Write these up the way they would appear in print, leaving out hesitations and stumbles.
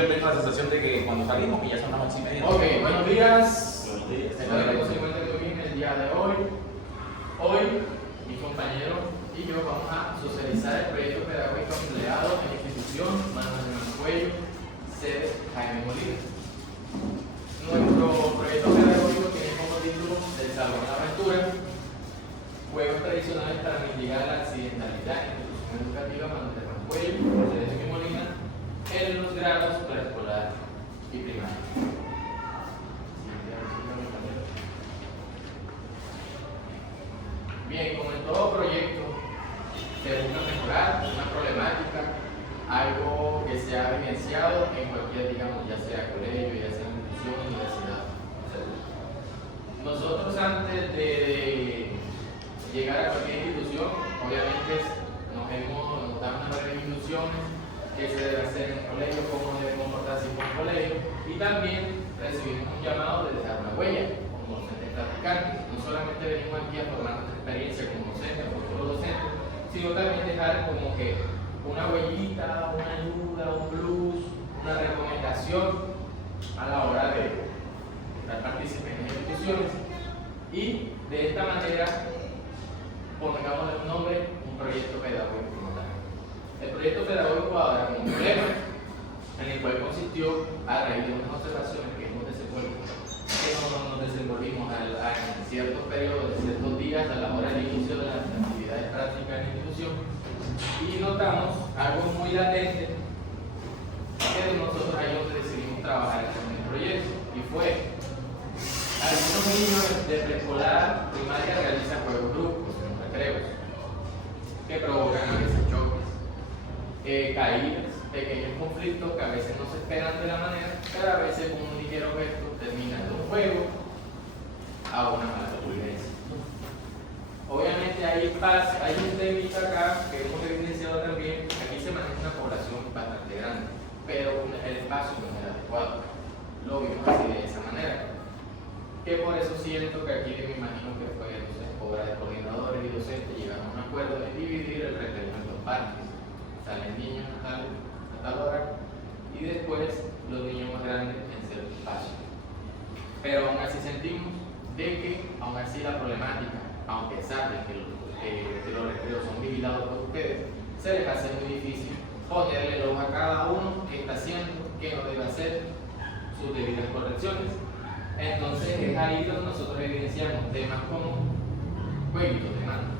yo tengo la sensación de que cuando salimos, que ya son las 8:30. Ok, buenos días. Buenos días. Espero que se encuentren muy bien el día de hoy. Hoy, mi compañero y yo vamos a socializar el proyecto pedagógico empleado en la institución Manuel Mancuello, sede Jaime Molina. Nuestro proyecto pedagógico tiene como título Desarrollo de Aventura, juegos tradicionales para mitigar la accidentalidad en la institución educativa Manuel Mancuello, sede Jaime Molina, en los grados preescolar y primaria. Bien, como en todo proyecto, se busca mejorar una problemática, algo que se ha evidenciado en cualquier, digamos, ya sea colegio, ya sea institución, universidad, etc. Nosotros antes de llegar a cualquier institución, obviamente nos dan unas breves instrucciones qué se debe hacer en el colegio, cómo debe comportarse en un colegio, y también recibimos un llamado de dejar una huella como docentes practicantes. No solamente venimos aquí a formar nuestra experiencia como docentes o futuros docentes, sino también dejar como que una huellita, una ayuda, un plus, una recomendación a la hora de estar partícipes en instituciones, y de esta manera pongámosle un nombre, un proyecto pedagógico. El proyecto pedagógico ahora como un problema en el cual consistió a raíz de unas observaciones que nos desenvolvimos en ciertos periodos, en ciertos días a la hora del inicio de las actividades prácticas en la institución, y notamos algo muy latente que nosotros ahí donde decidimos trabajar en el proyecto, y fue algunos niños de preescolar primaria realizan juegos bruscos en los recreos que provocan a veces choques, caídas, pequeños conflictos que a veces no se esperan de la manera, pero a veces con un ligero gesto terminan de un juego a una mala convivencia. Obviamente hay un temita acá que hemos evidenciado también. Aquí se maneja una población bastante grande, pero el espacio no es adecuado. Lo vimos así de esa manera. Que por eso siento que aquí me imagino que fue, no sé, obra de coordinadores y docentes, llegaron a un acuerdo de dividir el recreo en dos partes. Salen niños a tal hora y después los niños más grandes en cierto espacio. Pero aún así sentimos de que, aún así la problemática, a pesar de que los recreos son vigilados por ustedes, se les hace muy difícil ponerle el ojo a cada uno que está haciendo, que no debe hacer, sus debidas correcciones. Entonces es ahí donde nosotros evidenciamos temas como jueguitos de mano,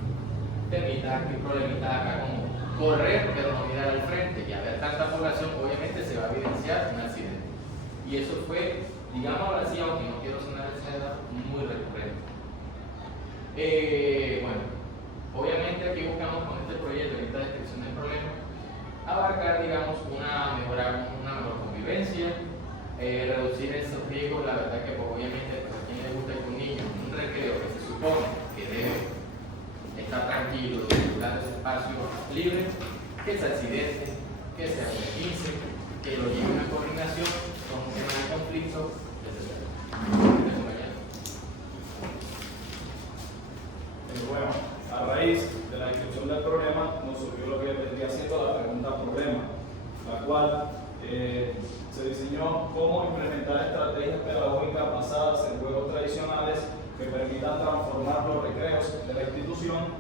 temitas y problemitas acá como correr pero no mirar al frente, y al ver tanta población obviamente se va a evidenciar un accidente. Y eso fue, digamos ahora sí, aunque no quiero sonar exagerado, muy recurrente. Bueno, obviamente aquí buscamos con este proyecto, en esta descripción del problema, abarcar, digamos, una mejor convivencia, reducir esos riesgos. La verdad que pues, obviamente pues, a quien le gusta ir con niños en un recreo que se supone que debe estar tranquilo, disfrutar de ese espacio libre, que se accidente, que se agonice, que lo lleve una coordinación con un tema de conflicto, etc. Bueno, a raíz de la discusión del problema nos surgió lo que vendría siendo la pregunta problema, la cual se diseñó cómo implementar estrategias pedagógicas basadas en juegos tradicionales que permitan transformar los recreos de la institución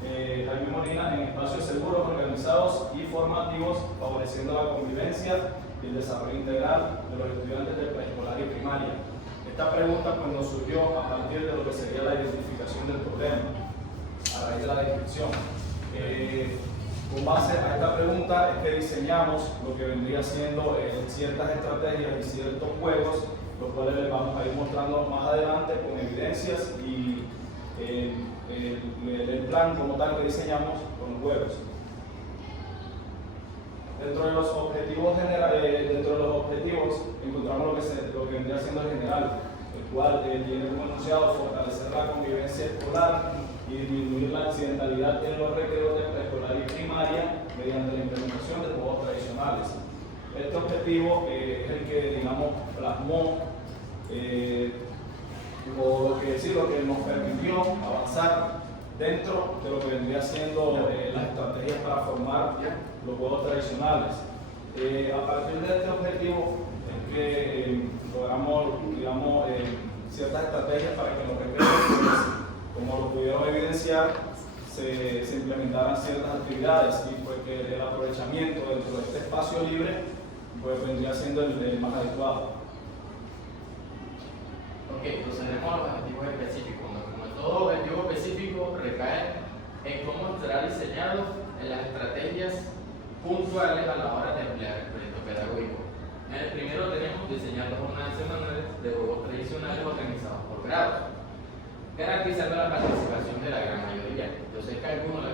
Jaime Molina en espacios seguros, organizados y formativos, favoreciendo la convivencia y el desarrollo integral de los estudiantes de preescolar y primaria. Esta pregunta pues, nos surgió a partir de lo que sería la identificación del problema, a raíz de la descripción. Con base a esta pregunta es que diseñamos lo que vendría siendo ciertas estrategias y ciertos juegos, los cuales les vamos a ir mostrando más adelante con evidencias y el plan como tal que diseñamos con los juegos. Dentro de los objetivos encontramos lo que vendría siendo el general, el cual tiene como enunciado fortalecer la convivencia escolar y disminuir la accidentalidad en los recreos de preescolar y primaria mediante la implementación de juegos tradicionales. Este objetivo es el que, digamos, plasmó lo que nos permitió avanzar dentro de lo que vendría siendo las estrategias para formar los juegos tradicionales. A partir de este objetivo es que logramos, digamos, ciertas estrategias para que los recreos, pues, como lo pudieron evidenciar, se implementaran ciertas actividades y pues que el aprovechamiento dentro de este espacio libre pues vendría siendo el más adecuado. Ok, entonces tenemos los objetivos específicos. Como todo objetivo específico recae en cómo será diseñado en las estrategias puntuales a la hora de emplear el proyecto pedagógico. En el primero tenemos diseñar dos jornadas semanales de juegos tradicionales organizados por grados, garantizando la participación de la gran mayoría. Yo sé que algunos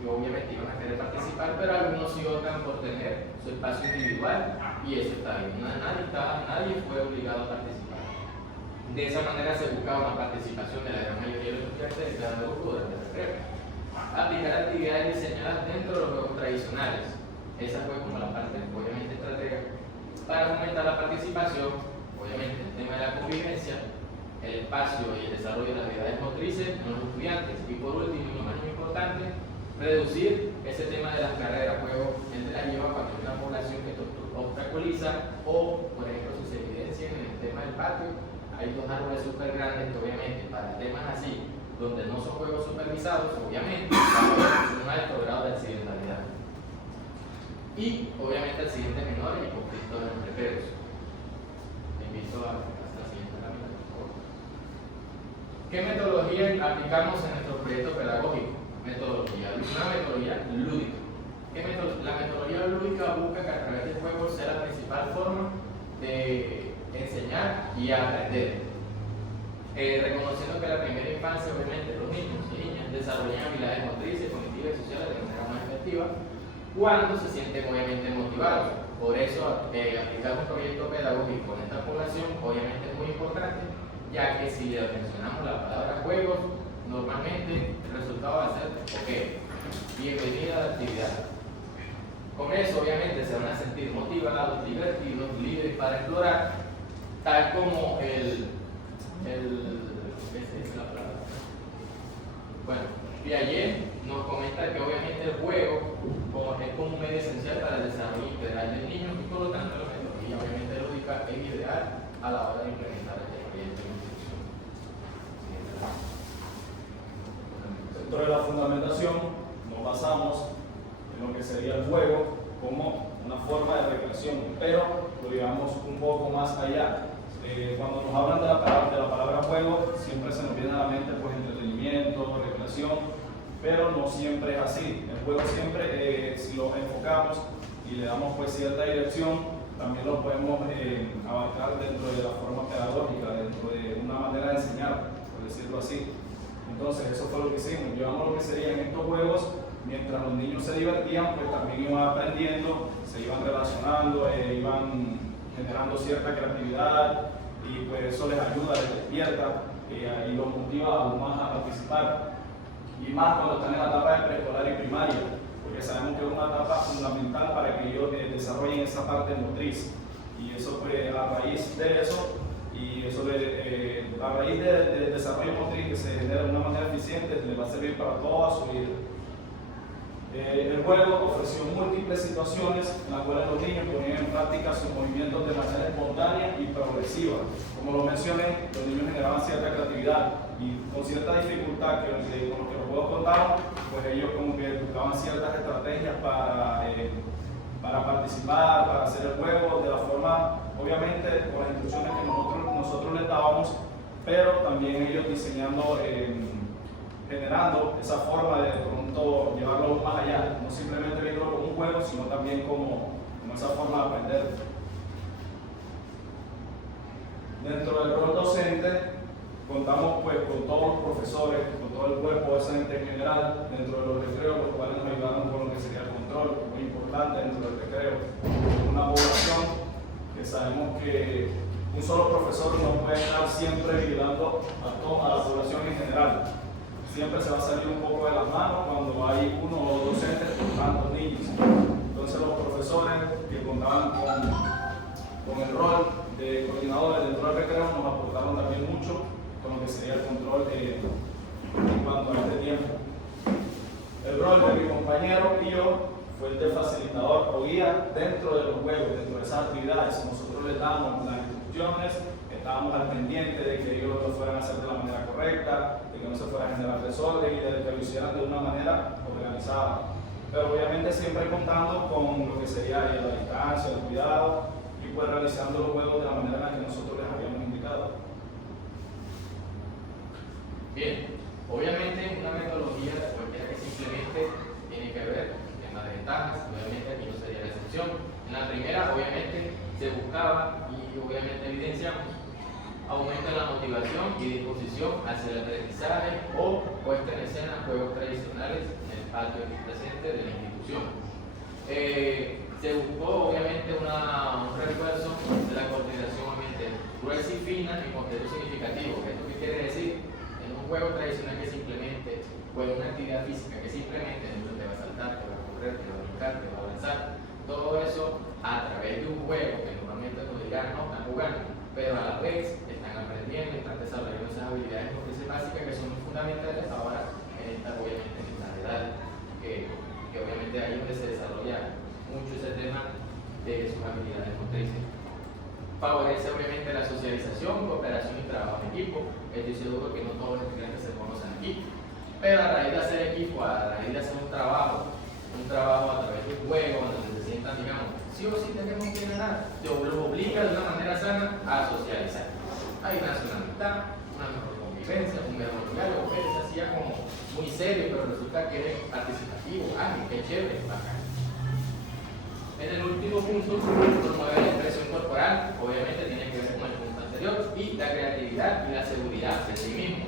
obviamente iban a querer participar, pero algunos sí optan por tener su espacio individual y eso está bien. Nadie fue obligado a participar. De esa manera se buscaba una participación de la gran mayoría de los estudiantes de cada grupo durante el recreo. Aplicar actividades diseñadas dentro de los juegos tradicionales. Esa fue como la parte obviamente estratégica para aumentar la participación, obviamente el tema de la convivencia, el espacio y el desarrollo de las habilidades motrices en los estudiantes y por último y lo más importante, reducir ese tema de las carreras, juegos entre la lleva cuando hay una población que obstaculiza o por ejemplo si se evidencia en el tema del patio, hay dos árboles súper grandes que obviamente para temas así donde no son juegos supervisados, obviamente va a haber un alto grado de accidentalidad y obviamente accidentes menores y conflictos en los recreos. Te invito a la siguiente lámina, por favor. ¿Qué metodología aplicamos en nuestro proyecto pedagógico? Una metodología lúdica. La metodología lúdica busca que a través del juego sea la principal forma de enseñar y aprender. Reconociendo que la primera infancia, obviamente, los niños y niñas desarrollan habilidades motrices, cognitivas y sociales de manera más efectiva cuando se sienten obviamente motivados. Por eso, aplicar un proyecto pedagógico en esta población, obviamente, es muy importante, ya que si le mencionamos la palabra juegos, normalmente el resultado va a ser, ok, bienvenida a la actividad. Con eso, obviamente, se van a sentir motivados, divertidos, libres para explorar, tal como Piaget nos comenta que obviamente el juego es como un medio esencial para el desarrollo integral del niño y por lo tanto la metodología obviamente lúdica es ideal a la hora de implementar este proyecto de instrucción. Dentro de la fundamentación nos basamos en lo que sería el juego como una forma de recreación, pero lo llevamos un poco más allá. Cuando nos hablan de la palabra juego, siempre se nos viene a la mente pues entretenimiento, recreación, pero no siempre es así. El juego siempre, si lo enfocamos y le damos pues cierta dirección, también lo podemos abarcar dentro de la forma pedagógica, dentro de una manera de enseñar, por decirlo así. Entonces eso fue lo que hicimos, llevamos lo que serían estos juegos, mientras los niños se divertían, pues también iban aprendiendo, se iban relacionando, iban generando cierta creatividad y pues eso les ayuda, les despierta y los motiva aún más a participar. Y más cuando están en la etapa de preescolar y primaria, porque sabemos que es una etapa fundamental para que ellos desarrollen esa parte motriz. Y eso pues a raíz de eso, y eso a raíz del desarrollo motriz que se genera de una manera eficiente, les va a servir para toda su vida. El juego ofreció múltiples situaciones en las cuales los niños ponían en práctica sus movimientos de manera espontánea y progresiva. Como lo mencioné, los niños generaban cierta creatividad y con cierta dificultad con lo que los juegos contaban, pues ellos como que buscaban ciertas estrategias para participar, para hacer el juego de la forma, obviamente con las instrucciones que nosotros les dábamos, pero también ellos diseñando, generando esa forma de pronto llevarlo más allá, no simplemente viéndolo como un juego, sino también como esa forma de aprender. Dentro del rol docente, contamos pues con todos los profesores, con todo el cuerpo docente en general, dentro de los recreos, los cuales nos ayudaron con lo que sería el control, muy importante dentro del recreo. Una población que sabemos que un solo profesor no puede estar siempre vigilando a la población en general. Siempre se va a salir un poco de las manos cuando hay uno o dos docentes con tantos niños. Entonces los profesores que contaban con el rol de coordinadores dentro del recreo nos aportaron también mucho con lo que sería el control en cuanto a este tiempo. El rol de mi compañero y yo fue el de facilitador o guía dentro de los juegos, dentro de esas actividades. Nosotros les damos las instrucciones, estábamos al pendiente de que ellos lo fueran a hacer de la manera correcta, de que no se fuera a generar desorden y de que lo hicieran de una manera organizada. Pero obviamente siempre contando con lo que sería la distancia, el cuidado y pues realizando los juegos de la manera en la que nosotros les habíamos indicado. Bien, obviamente una metodología cualquiera que se implemente tiene que ver con temas de ventajas, obviamente aquí no sería la excepción. En la primera, obviamente, se buscaba y obviamente evidenciamos aumento en la motivación y disposición hacia el aprendizaje o puesta en escena juegos tradicionales en el patio presente de la institución. Se buscó obviamente un refuerzo de la coordinación obviamente gruesa y fina en contexto significativo. ¿Esto qué quiere decir? En un juego tradicional que se implemente, o en una actividad física que se implemente, el niño te va a saltar, te va a correr, te va a brincar, te va a avanzar. Todo eso a través de un juego que normalmente nos dirán no están jugando, pero a la vez están aprendiendo, están desarrollando esas habilidades básicas que son fundamentales ahora en esta obviamente en esta edad que obviamente ahí es donde se desarrolla mucho ese tema de sus habilidades motrices. Favorece obviamente la socialización, cooperación y trabajo en equipo. Estoy seguro que no todos los estudiantes se conocen aquí, pero a raíz de hacer equipo, a raíz de hacer un trabajo a través de un juego donde se sientan, digamos, sí o sí tenemos que ganar, los obliga de una manera sana a socializar. Hay una amistad, una mejor convivencia, un mejor diálogo, pero se hacía como muy serio, pero resulta que es participativo, qué chévere, bacán. En el último punto, promueve la expresión corporal, obviamente tiene que ver con el punto anterior, y la creatividad y la seguridad de sí mismo.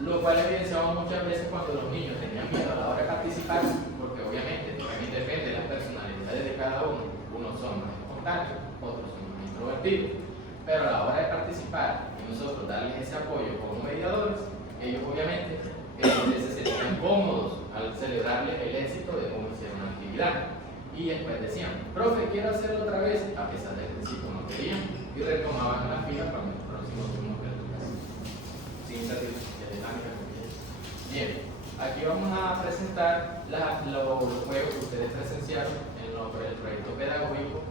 Lo cual evidenciamos muchas veces cuando los niños tenían miedo a la hora de participar, porque obviamente también depende de las personalidades de cada uno. Unos son más espontáneos, otros son más introvertidos. Pero a la hora de participar y nosotros darles ese apoyo como mediadores, ellos obviamente se sentían cómodos al celebrarles el éxito de cómo hicieron una actividad. Y después decían, profe, quiero hacerlo otra vez, a pesar de que el principio no querían, y retomaban la fila para el próximo turno que les tocase. Sin satisfacción dinámica. Bien, aquí vamos a presentar los juegos que ustedes presenciaron en el proyecto pedagógico.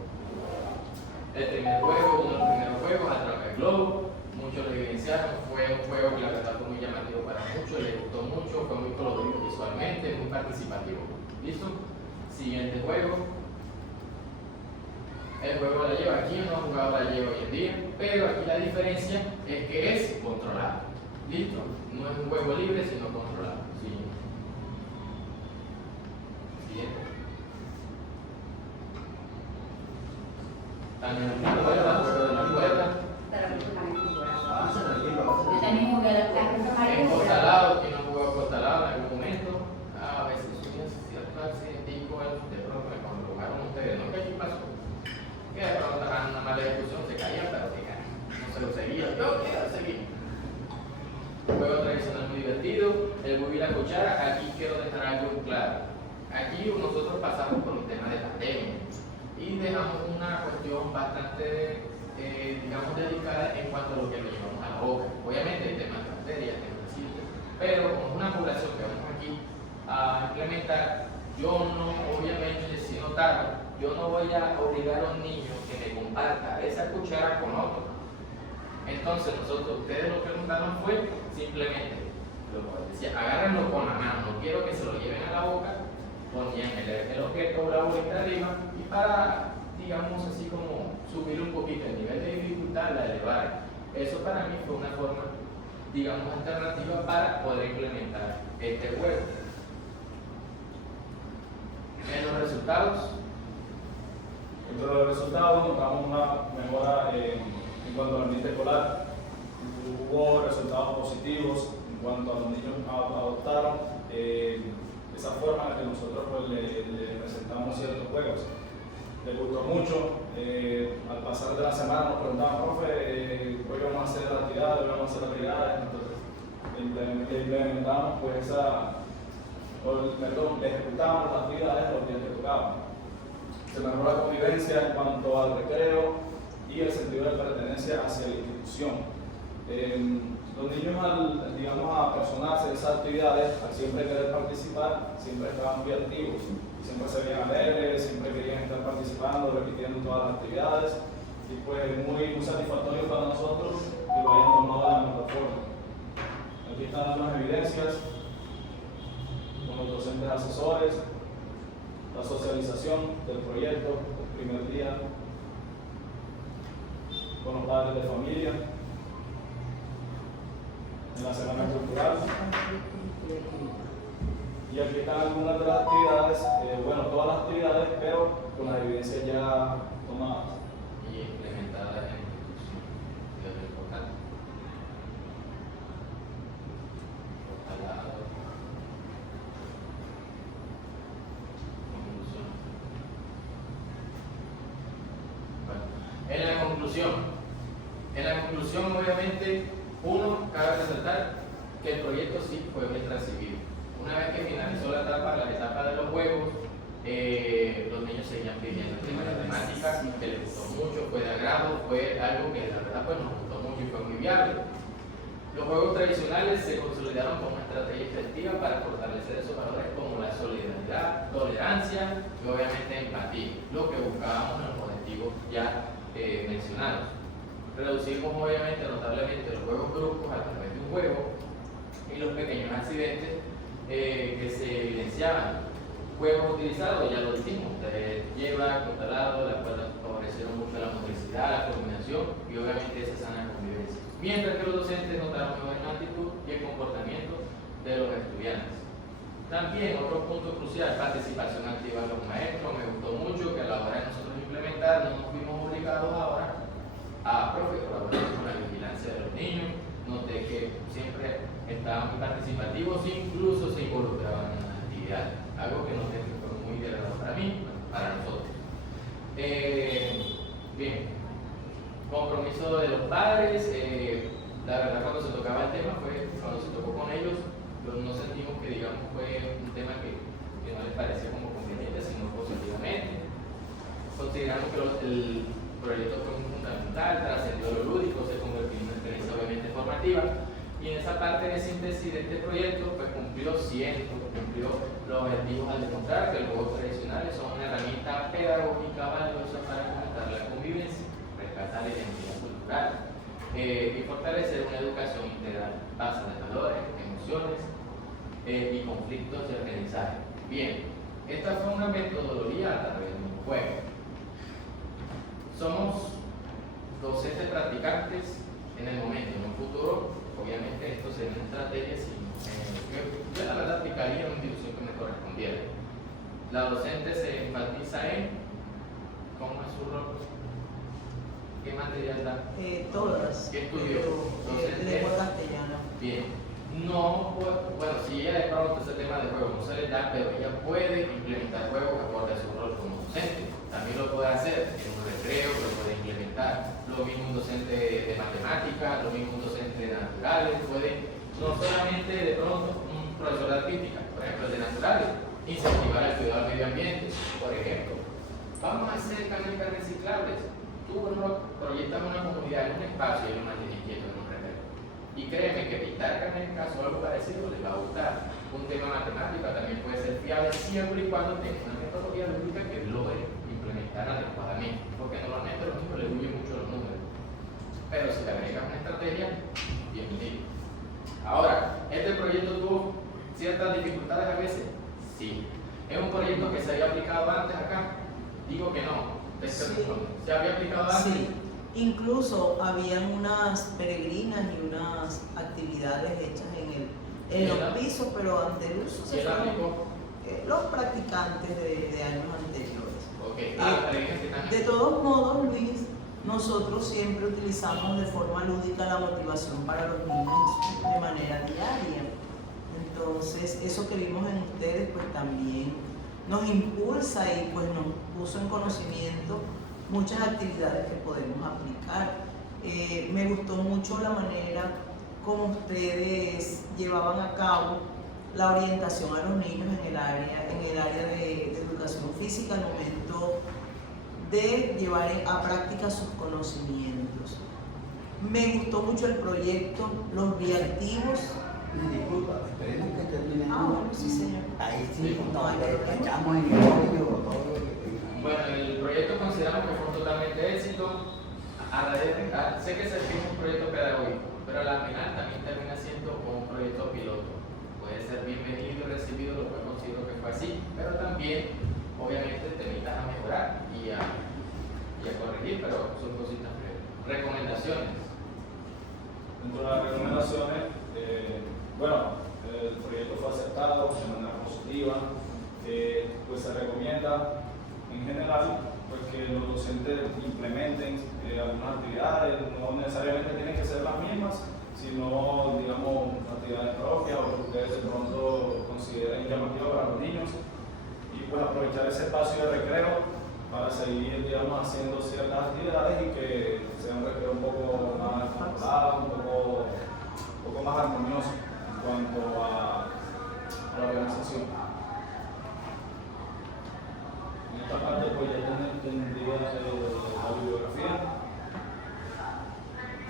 El primer juego, uno de los primeros juegos, Atrapa el Globo. Muchos lo evidenciaron, fue un juego que la verdad fue muy llamativo para muchos, les gustó mucho, fue muy colorido visualmente, muy participativo. ¿Listo? Siguiente juego. El juego la lleva aquí, no he jugado la lleva hoy en día, pero aquí la diferencia es que es controlado. ¿Listo? No es un juego libre, sino controlado. Siguiente. También el juego de la puerta. Yo también jugué a la En Costalado, quien no jugó a Costalado en algún momento, a veces subía cierto accidentico de pronto cuando jugaron ustedes, ¿no? ¿Qué pasó? Que de pronto estaban una mala discusión, se caían, pero que no se lo seguía. Yo quiero seguir. Un juego tradicional muy divertido, el buggy y la cuchara. Aquí quiero dejar algo claro. Aquí nosotros pasamos por un tema de pandemia y dejamos una cuestión bastante digamos delicada en cuanto a lo que nos llevamos a la boca. Obviamente hay temas de bacterias, temas de sitios, pero con una población que vamos aquí a implementar, yo no, obviamente, si notaron, yo no voy a obligar a un niño que me comparta esa cuchara con otro. Entonces ustedes lo que preguntaron fue simplemente, decía, agárrenlo con la mano, no quiero que se lo lleven a la boca, ponían el objeto o la bolita arriba y para, digamos así como subir un poquito el nivel de dificultad, la elevar. Eso para mí fue una forma, digamos, alternativa para poder implementar este juego. En los resultados. Entre los resultados notamos una mejora en cuanto al ambiente escolar. Hubo resultados positivos en cuanto a los niños adoptaron esa forma en la que nosotros pues, le presentamos ciertos juegos. Les gustó mucho. Al pasar de la semana nos preguntaban, profe, hoy vamos a hacer la actividad, hoy vamos a hacer actividades. Entonces, implementamos pues ejecutamos las actividades los días que tocaban. Se mejoró la convivencia en cuanto al recreo y el sentido de pertenencia hacia la institución. Los niños al, digamos, a personarse en esas actividades, al siempre querer participar, siempre estaban muy activos siempre se veían alegres, siempre querían estar participando, repitiendo todas las actividades. Y pues muy satisfactorio para nosotros que lo hayan tomado de la mejor forma. Aquí están algunas evidencias con los docentes asesores, la socialización del proyecto, el primer día, con los padres de familia, en la semana cultural. Y aquí están algunas de las actividades, bueno, todas las actividades, pero con las evidencias ya tomadas. Y implementadas en la institución, que es lo importante. Ojalá. Conclusión. Bueno, en la conclusión, obviamente, uno, cabe resaltar que el proyecto sí fue bien recibido. Una vez que finalizó la etapa de los juegos, los niños seguían pidiendo el tema de matemáticas, que les gustó mucho, fue de agrado, fue algo que la verdad pues, nos gustó mucho y fue muy viable. Los juegos tradicionales se consolidaron como una estrategia efectiva para fortalecer esos valores como la solidaridad, tolerancia y obviamente empatía, lo que buscábamos en los objetivos ya mencionados. Reducimos obviamente notablemente los juegos bruscos a través de un juego y los pequeños accidentes que se evidenciaban. Juegos utilizados, ya lo dijimos, lleva, contalado, las cuales favorecieron mucho la motricidad, la coordinación y obviamente esa sana convivencia. Mientras que los docentes notaron mejor en la actitud y el comportamiento de los estudiantes. También otro punto crucial, participación activa de los maestros. Me gustó mucho que a la hora de nosotros implementar no nos fuimos obligados ahora a colaborar con la vigilancia de los niños. Noté que siempre estaban muy participativos, incluso se involucraban en las actividades, algo que noté que fue muy agradable para mí, para nosotros. Bien, compromiso de los padres. La verdad, cuando se tocaba el tema, cuando se tocó con ellos, no sentimos que digamos fue un tema que no les parecía como conveniente, sino positivamente. Consideramos que el proyecto fue fundamental, trascendió lo lúdico, se convirtió en una experiencia obviamente formativa, y en esa parte de síntesis de este proyecto pues cumplió los objetivos al demostrar que los juegos tradicionales son una herramienta pedagógica valiosa para fomentar la convivencia, rescatar la identidad cultural y fortalecer una educación integral basada en valores, emociones y conflictos de aprendizaje. Bien, esta fue una metodología a través de un juego. Somos docentes practicantes en el momento, en un futuro, obviamente esto sería una estrategia yo la verdad aplicaría una institución que me correspondiera. La docente se enfatiza en cómo es su rol, qué material da. Todas. ¿Qué estudió? Lengua castellana. Bien. No, bueno, si ella de pronto ese tema de juego no se le da, pero ella puede implementar juegos acorde a su rol como docente. También lo puede hacer en un recreo, lo puede implementar. Lo mismo un docente de matemáticas, lo mismo un docente de naturales, puede no solamente de pronto un profesor de artística, por ejemplo el de naturales, incentivar el cuidado del medio ambiente, por ejemplo. Vamos a hacer canicas reciclables. Tú proyectas una comunidad en un espacio y lo mantienes quieto en un recreo. Y créeme que pintar canecas o algo parecido les va a gustar. Un tema matemático también puede ser fiable siempre y cuando tenga una metodología lúdica que logre implementar adecuadamente, porque normalmente a los niños les huyen mucho los números. Pero si le agregas una estrategia, bienvenido. Ahora, ¿este proyecto tuvo ciertas dificultades a veces? Sí. ¿Es un proyecto que se había aplicado antes acá? Digo que no. Sí. ¿Se había aplicado antes? Sí. Incluso habían unas peregrinas y unas actividades hechas en los pisos, pero ante el uso se fueron los practicantes de años anteriores. Okay. De todos modos, Luis, nosotros siempre utilizamos de forma lúdica la motivación para los niños de manera diaria. Entonces, eso que vimos en ustedes, pues también nos impulsa y pues nos puso en conocimiento muchas actividades que podemos aplicar. Me gustó mucho la manera como ustedes llevaban a cabo la orientación a los niños en el área de educación física al momento de llevar a práctica sus conocimientos. Me gustó mucho el proyecto, los vi activos, Disculpa, esperemos que termine. Bueno, sí, señor. Ahí sí, no, le echamos en el bollo todo lo que tenga. Bueno, el proyecto consideramos que fue un totalmente éxito. Sé que se fue un proyecto pedagógico, pero a la final también termina siendo un proyecto piloto. Puede ser bienvenido y recibido, lo cual considero que fue así, pero también, obviamente, te invitas a mejorar y a corregir, pero son cositas breves. Recomendaciones. Dentro de las recomendaciones, bueno, el proyecto fue aceptado de manera positiva, pues se recomienda en general pues, que los docentes implementen algunas actividades, no necesariamente tienen que ser las mismas, sino digamos actividades propias o que ustedes de pronto consideren llamativas para los niños y pues aprovechar ese espacio de recreo para seguir digamos haciendo ciertas actividades y que sea un recreo un poco más controlado, un poco más armonioso en cuanto a la organización. En esta parte pues ya tendría la bibliografía.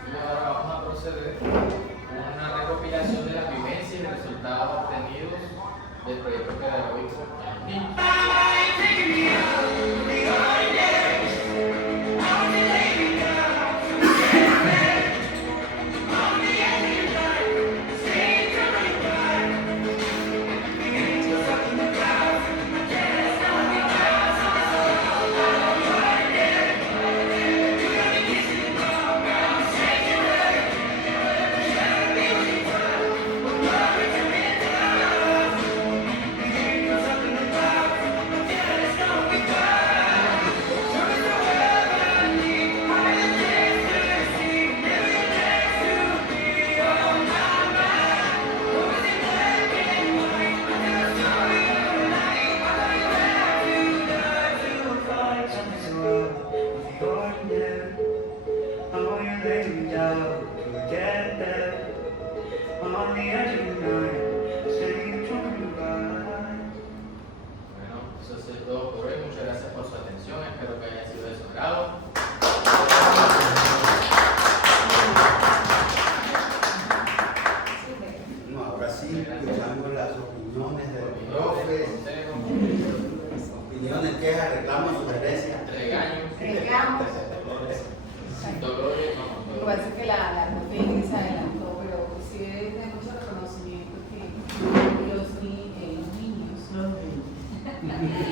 Y ahora vamos a proceder con una recopilación de las vivencias y resultados obtenidos del proyecto pedagógico en los niños. Bueno, eso es todo por hoy. Muchas gracias por su atención. Espero que haya sido de su agrado. No, ahora sí, escuchamos las opiniones de los profes, opiniones, quejas, reclamos, sugerencias. Regaños. Reclamos. Dolores, Lo que pasa es que la profe se adelantó, pero sí es de mucho reconocimiento que los niños Los niños.